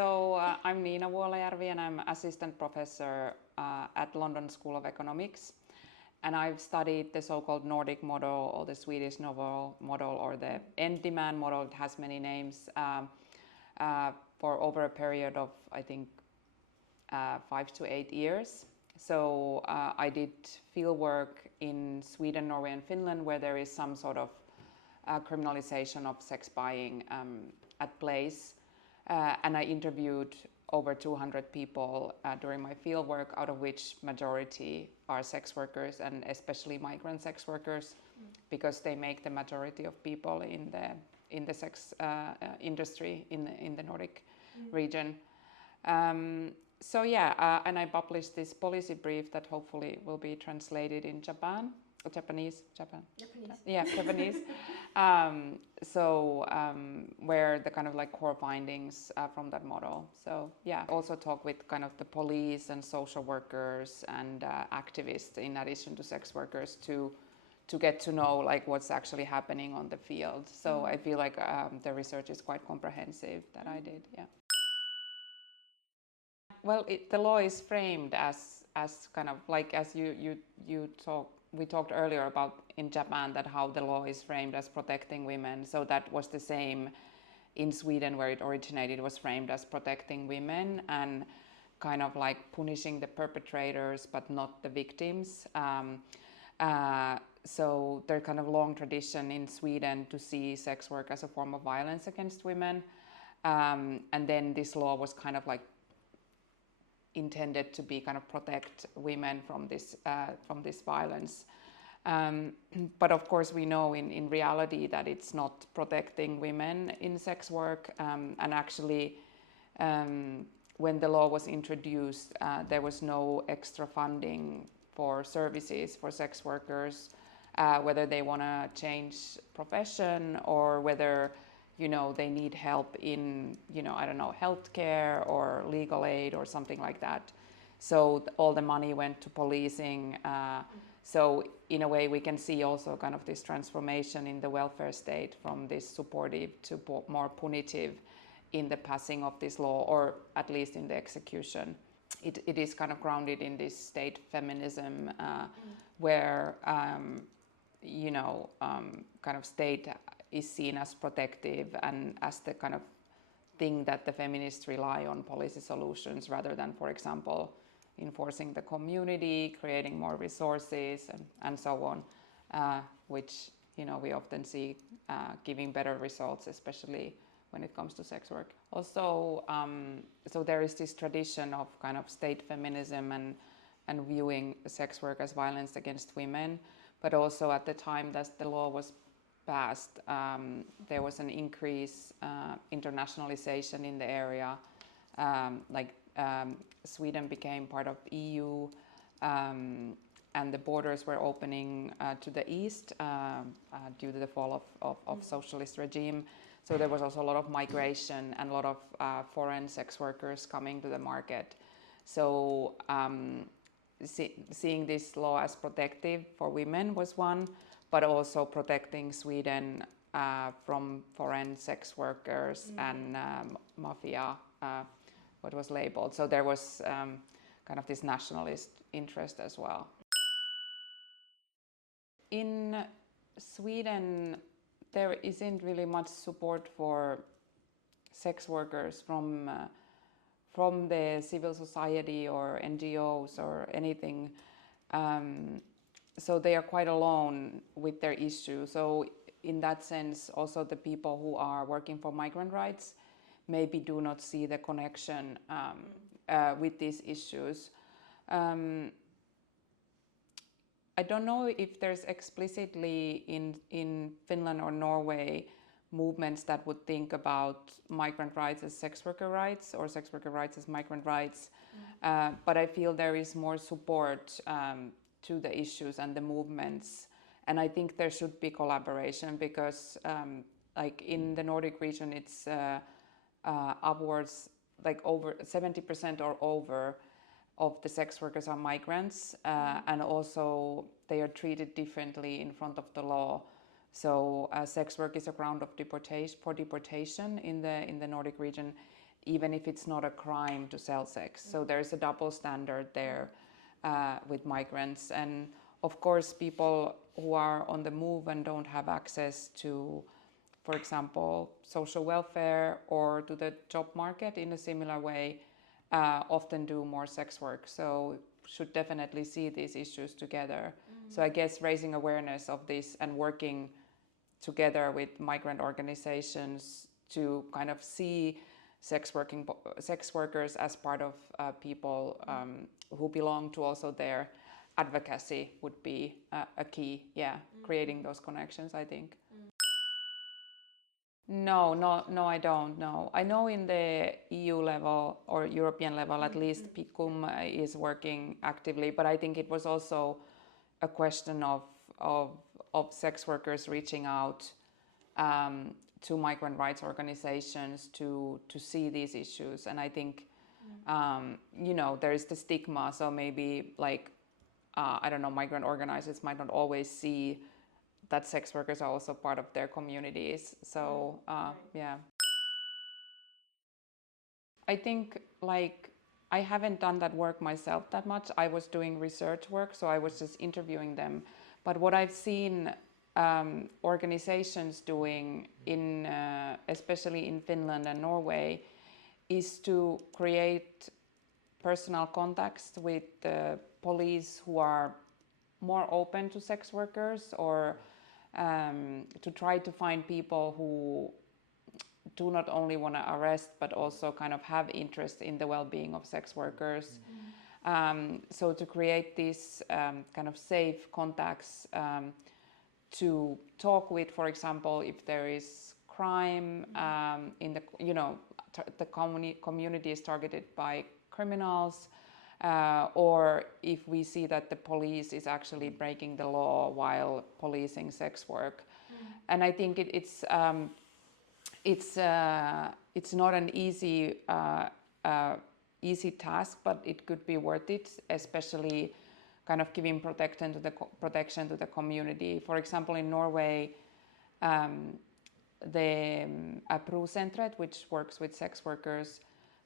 I'm Niina Vuolajärvi and I'm assistant professor at London School of Economics. And I've studied the so-called Nordic model or the Swedish model or the end demand model. It has many names for over a period of, I think, 5 to 8 years. So I did field work in Sweden, Norway and Finland where there is some sort of criminalization of sex buying at place. And I interviewed over 200 people during my field work, out of which majority are sex workers and especially migrant sex workers, because they make the majority of people in the sex industry in the Nordic region. And I published this policy brief that hopefully will be translated in Japanese. Where the kind of like core findings from that model. So yeah, also talk with kind of the police and social workers and activists in addition to sex workers to get to know like what's actually happening on the field. So I feel like the research is quite comprehensive that I did. Yeah. Well, the law is framed as kind of like as we talked earlier about in Japan that how the law is framed as protecting women. So that was the same in Sweden where it originated. It was framed as protecting women and kind of like punishing the perpetrators but not the victims. So there's kind of long tradition in Sweden to see sex work as a form of violence against women. And then this law was kind of like intended to be kind of protect women from this violence. But of course we know in reality that it's not protecting women in sex work. And actually when the law was introduced, there was no extra funding for services for sex workers, whether they want to change profession or whether they need help in, I don't know, healthcare or legal aid or something like that. So all the money went to policing. So in a way we can see also kind of this transformation in the welfare state from this supportive to more punitive in the passing of this law, or at least in the execution. It is kind of grounded in this state feminism where, kind of state is seen as protective and as the kind of thing that the feminists rely on policy solutions rather than, for example, enforcing the community, creating more resources and so on, which we often see giving better results, especially when it comes to sex work. Also, so there is this tradition of kind of state feminism and viewing sex work as violence against women, but also at the time that the law was passed, there was an increase internationalization in the area. Sweden became part of EU, and the borders were opening to the east due to the fall of socialist regime. So there was also a lot of migration and a lot of foreign sex workers coming to the market. So seeing this law as protective for women was one, but also protecting Sweden from foreign sex workers and mafia, what was labeled. So there was kind of this nationalist interest as well. In Sweden, there isn't really much support for sex workers from the civil society or NGOs or anything. So they are quite alone with their issue. So in that sense, also the people who are working for migrant rights maybe do not see the connection with these issues. I don't know if there's explicitly in Finland or Norway movements that would think about migrant rights as sex worker rights or sex worker rights as migrant rights. But I feel there is more support to the issues and the movements. And I think there should be collaboration because like in the Nordic region, it's upwards, like over 70% or over of the sex workers are migrants, and also they are treated differently in front of the law. So sex work is a ground of deportation in the Nordic region, even if it's not a crime to sell sex. So there's a double standard there with migrants. And of course, people who are on the move and don't have access to, for example, social welfare or to the job market in a similar way, often do more sex work. So should definitely see these issues together. So I guess raising awareness of this and working together with migrant organizations to kind of see sex workers as part of people who belong to also their advocacy would be a key. Creating those connections, I think. No, I don't know. I know in the EU level or European level, at least PICUM is working actively, but I think it was also a question of sex workers reaching out to migrant rights organizations to see these issues. And I think, there is the stigma, so maybe I don't know, migrant organizers might not always see that sex workers are also part of their communities. So, yeah. I think I haven't done that work myself that much. I was doing research work, so I was just interviewing them. But what I've seen organizations doing especially in Finland and Norway, is to create personal contacts with the police who are more open to sex workers, or to try to find people who do not only want to arrest but also kind of have interest in the well-being of sex workers. So to create these kind of safe contacts to talk with, for example, if there is crime in the the community is targeted by criminals, or if we see that the police is actually breaking the law while policing sex work. And I think it's not an easy task, but it could be worth it, especially kind of giving protection to the community. For example, in Norway, the Pro-senteret, which works with sex workers,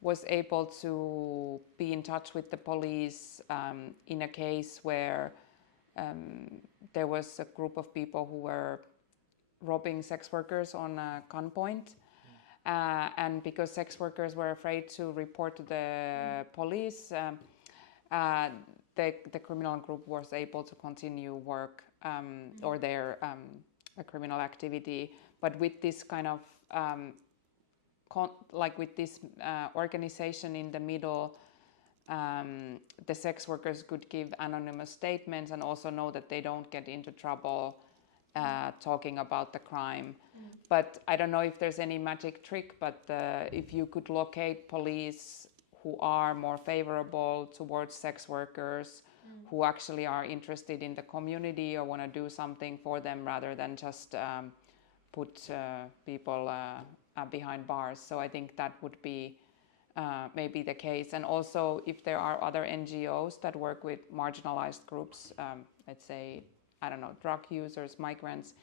was able to be in touch with the police in a case where there was a group of people who were robbing sex workers on a gunpoint. And because sex workers were afraid to report to the police, the criminal group was able to continue work or their criminal activity. But with this kind of with this organization in the middle, the sex workers could give anonymous statements and also know that they don't get into trouble talking about the crime. But I don't know if there's any magic trick, but if you could locate police who are more favorable towards sex workers, who actually are interested in the community or want to do something for them rather than just put people behind bars. So I think that would be maybe the case. And also if there are other NGOs that work with marginalized groups, let's say, I don't know, drug users, migrants,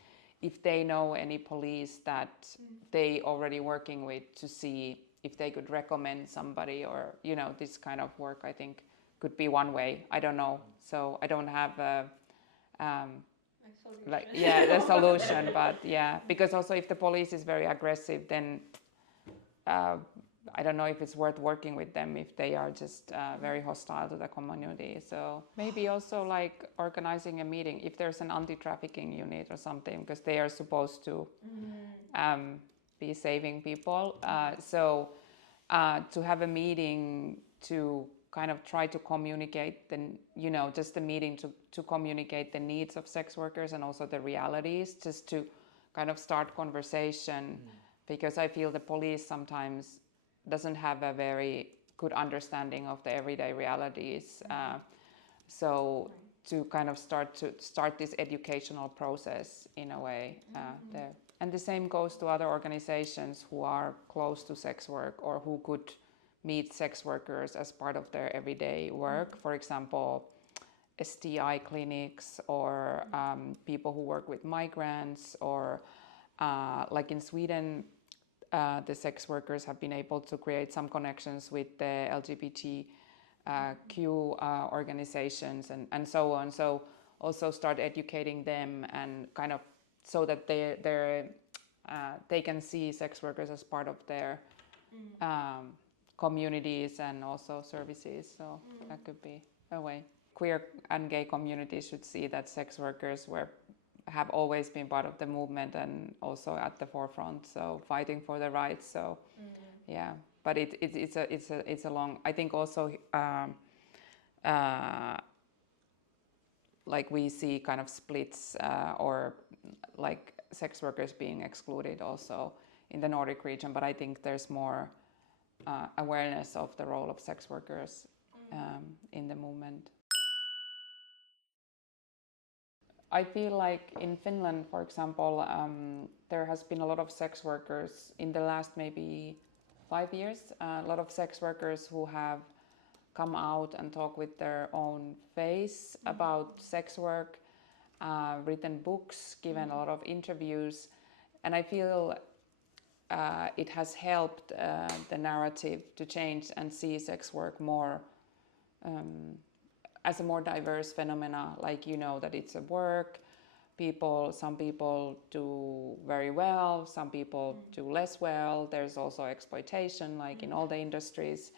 if they know any police that they already working with, to see if they could recommend somebody, or, this kind of work, I think could be one way. I don't know. So I don't have the solution, but because also if the police is very aggressive, then I don't know if it's worth working with them if they are just very hostile to the community. So maybe also organizing a meeting if there's an anti-trafficking unit or something, because they are supposed to be saving people. So to have a meeting to kind of try to communicate just a meeting to communicate the needs of sex workers and also the realities, just to kind of start conversation, because I feel the police sometimes doesn't have a very good understanding of the everyday realities. So to kind of start this educational process in a way there. And the same goes to other organizations who are close to sex work or who could meet sex workers as part of their everyday work. For example, STI clinics, or people who work with migrants, or like in Sweden, the sex workers have been able to create some connections with the LGBTQ organizations and so on. So also start educating them and kind of so that they can see sex workers as part of their communities and also services. So that could be a way. Queer and gay communities should see that sex workers have always been part of the movement and also at the forefront, so fighting for the rights. So yeah, but it's a long. I think also like we see kind of splits or like sex workers being excluded also in the Nordic region. But I think there's more awareness of the role of sex workers in the movement. I feel like in Finland, for example, there has been a lot of sex workers in the last maybe 5 years, a lot of sex workers who have come out and talk with their own face about sex work, written books, given a lot of interviews. And I feel it has helped the narrative to change and see sex work more as a more diverse phenomena, like, you know, that it's a work. Some people do very well, some people do less well. There's also exploitation, like in all the industries.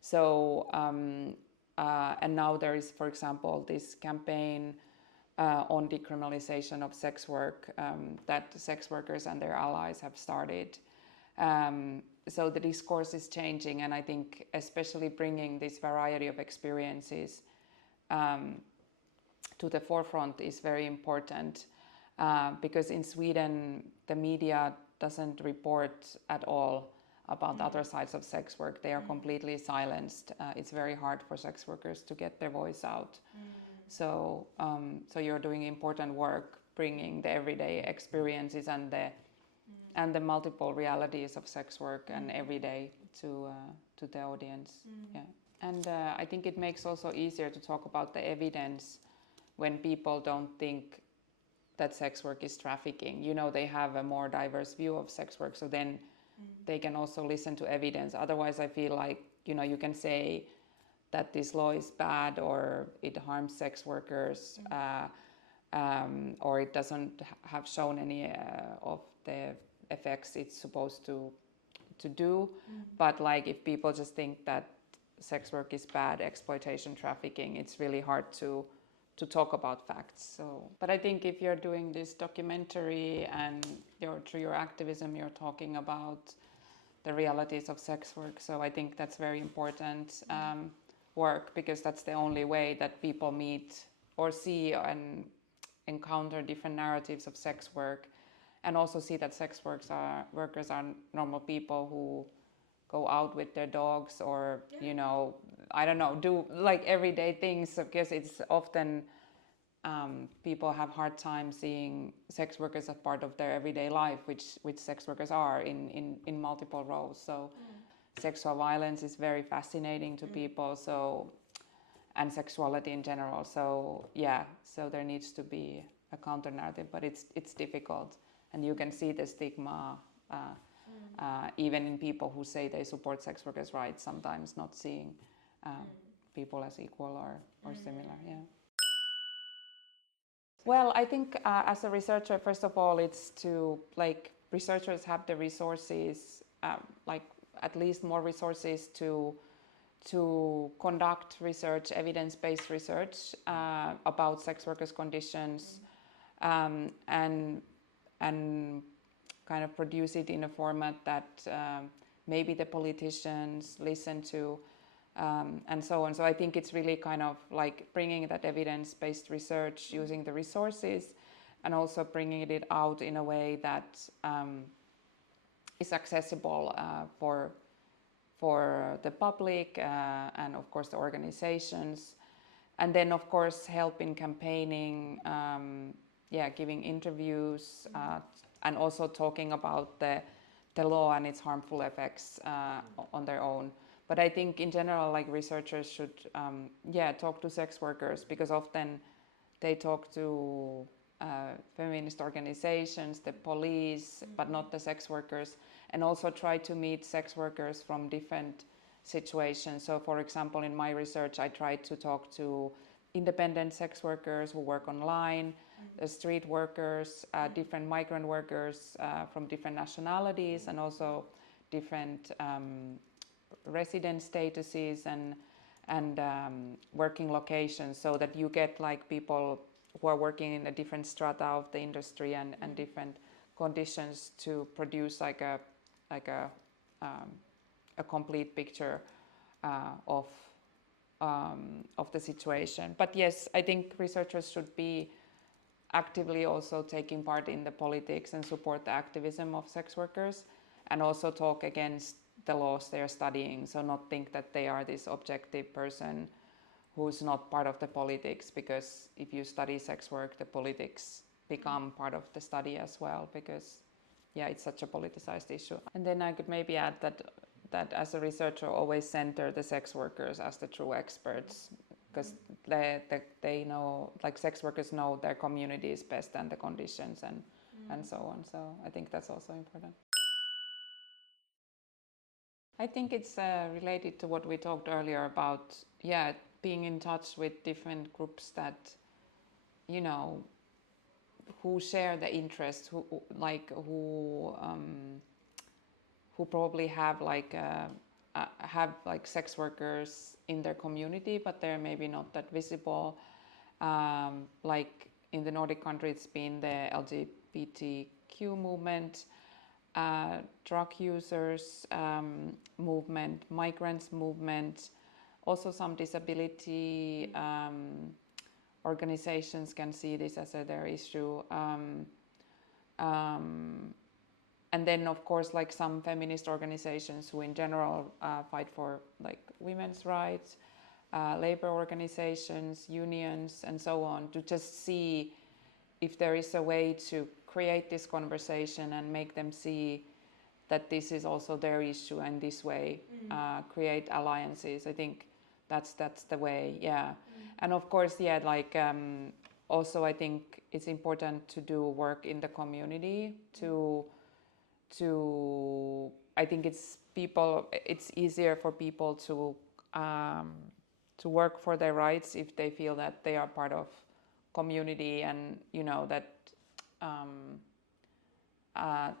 So, and now there is, for example, this campaign on decriminalization of sex work that sex workers and their allies have started. So the discourse is changing, and I think especially bringing this variety of experiences to the forefront is very important because in Sweden the media doesn't report at all about the other sides of sex work. They are completely silenced. It's very hard for sex workers to get their voice out. So you're doing important work bringing the everyday experiences and the multiple realities of sex work and everyday to the audience. Yeah. And I think it makes also easier to talk about the evidence when people don't think that sex work is trafficking. You know, they have a more diverse view of sex work, so then they can also listen to evidence. Otherwise, I feel like, you know, you can say that this law is bad or it harms sex workers or it doesn't have shown any of the effects it's supposed to do. But like if people just think that sex work is bad, exploitation, trafficking, it's really hard to talk about facts. So, but I think if you're doing this documentary and through your activism, you're talking about the realities of sex work. So I think that's very important work, because that's the only way that people meet or see and encounter different narratives of sex work, and also see that sex workers are normal people who go out with their dogs or, you know, I don't know, do like everyday things, because it's often people have hard time seeing sex workers as part of their everyday life, which sex workers are in multiple roles. So sexual violence is very fascinating to people, so, and sexuality in general. So yeah, so there needs to be a counter narrative, but it's difficult, and you can see the stigma even in people who say they support sex workers' rights, sometimes not seeing people as equal or similar. Yeah. Well, I think as a researcher, first of all, it's to, like, researchers have the resources, like at least more resources to conduct research, evidence-based research about sex workers' conditions, and kind of produce it in a format that maybe the politicians listen to, and so on. So I think it's really kind of like bringing that evidence-based research, using the resources, and also bringing it out in a way that is accessible for the public and of course the organizations. And then of course help in campaigning, giving interviews, and also talking about the law and its harmful effects on their own. But I think in general, like, researchers should talk to sex workers, because often they talk to feminist organizations, the police, but not the sex workers. and also try to meet sex workers from different situations. So for example, in my research, I tried to talk to independent sex workers who work online, street workers, different migrant workers from different nationalities, and also different resident statuses and working locations, so that you get like people who are working in a different strata of the industry and different conditions to produce like a complete picture of the situation. But yes, I think researchers should be actively also taking part in the politics and support the activism of sex workers, and also talk against the laws they are studying. So not think that they are this objective person who's not part of the politics, because if you study sex work, the politics become part of the study as well, because yeah, it's such a politicized issue. And then I could maybe add that as a researcher, always center the sex workers as the true experts, because they know, like sex workers know their communities best and the conditions and so on. So I think that's also important. I think it's related to what we talked earlier about, yeah, being in touch with different groups that, you know, who share the interest, who probably have like sex workers in their community, but they're maybe not that visible. Like in the Nordic countries, it's been the LGBTQ movement, drug users movement, migrants movement, also some disability organizations can see this as their issue. And then of course like some feminist organizations who in general fight for like women's rights, labor organizations, unions and so on, to just see if there is a way to create this conversation and make them see that this is also their issue, and this way create alliances. I think that's the way, yeah. And of course, yeah, like also I think it's important to do work in the community to I think it's easier for people to work for their rights if they feel that they are part of community, and you know that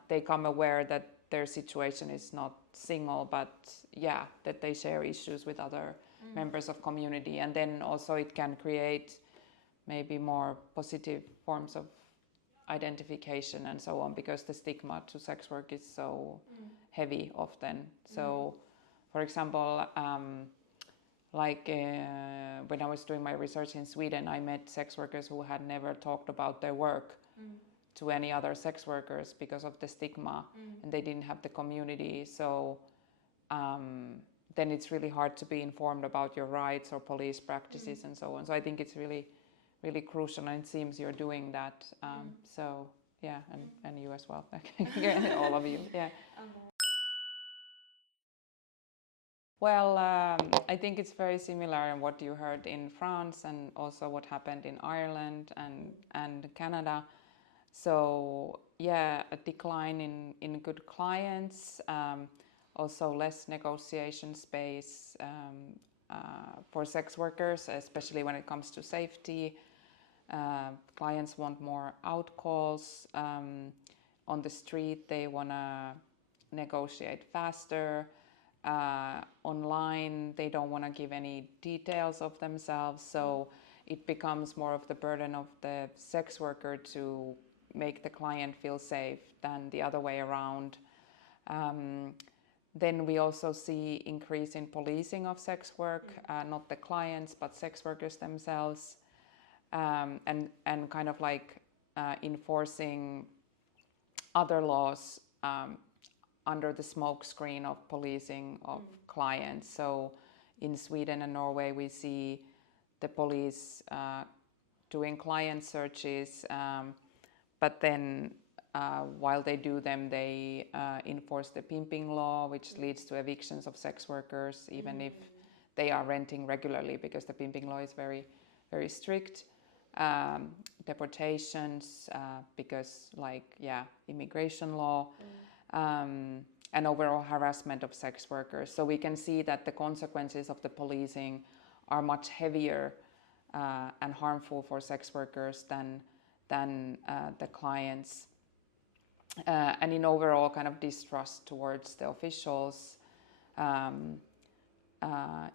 they come aware that their situation is not single, but yeah, that they share issues with other members of community, and then also it can create maybe more positive forms of identification and so on, because the stigma to sex work is so heavy often. So for example, when I was doing my research in Sweden, I met sex workers who had never talked about their work to any other sex workers because of the stigma, and they didn't have the community. So then it's really hard to be informed about your rights or police practices and so on. So I think it's really crucial, and it seems you're doing that. So yeah, and you as well, all of you, yeah. Well, I think it's very similar in what you heard in France, and also what happened in Ireland and Canada. So yeah, a decline in good clients, also less negotiation space for sex workers, especially when it comes to safety. Clients want more out calls on the street. They want to negotiate faster. Online, they don't want to give any details of themselves, so it becomes more of the burden of the sex worker to make the client feel safe than the other way around. Then we also see increase in policing of sex work, not the clients but sex workers themselves, and kind of like enforcing other laws under the smoke screen of policing of clients. So in Sweden and Norway, we see the police doing client searches, but then while they do them, they enforce the pimping law, which leads to evictions of sex workers, even if they are renting regularly, because the pimping law is very, very strict. Deportations, because like, yeah, immigration law. and overall harassment of sex workers. So we can see that the consequences of the policing are much heavier and harmful for sex workers than the clients. And in overall kind of distrust towards the officials.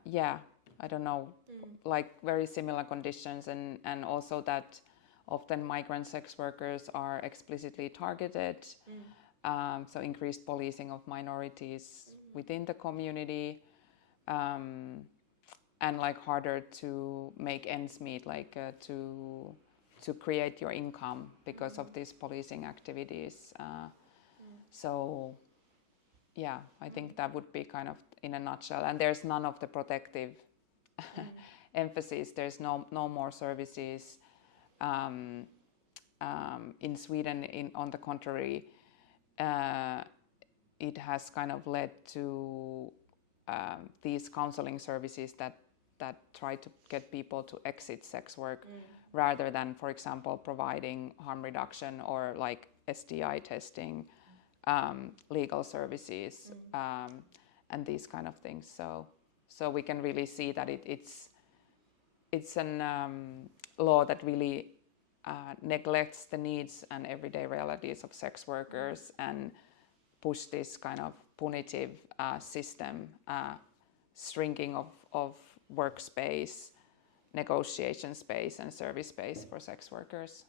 Yeah, I don't know, like very similar conditions, and also that often migrant sex workers are explicitly targeted. So increased policing of minorities within the community, and like harder to make ends meet, like to create your income because of these policing activities. So yeah, I think that would be kind of in a nutshell. And there's none of the protective emphasis. There's no more services. In Sweden, on the contrary, it has kind of led to these counseling services that try to get people to exit sex work rather than, for example, providing harm reduction or like STI testing, legal services, and these kind of things. So we can really see that it's an law that really neglects the needs and everyday realities of sex workers and push this kind of punitive system, shrinking of workspace, negotiation space and service space for sex workers.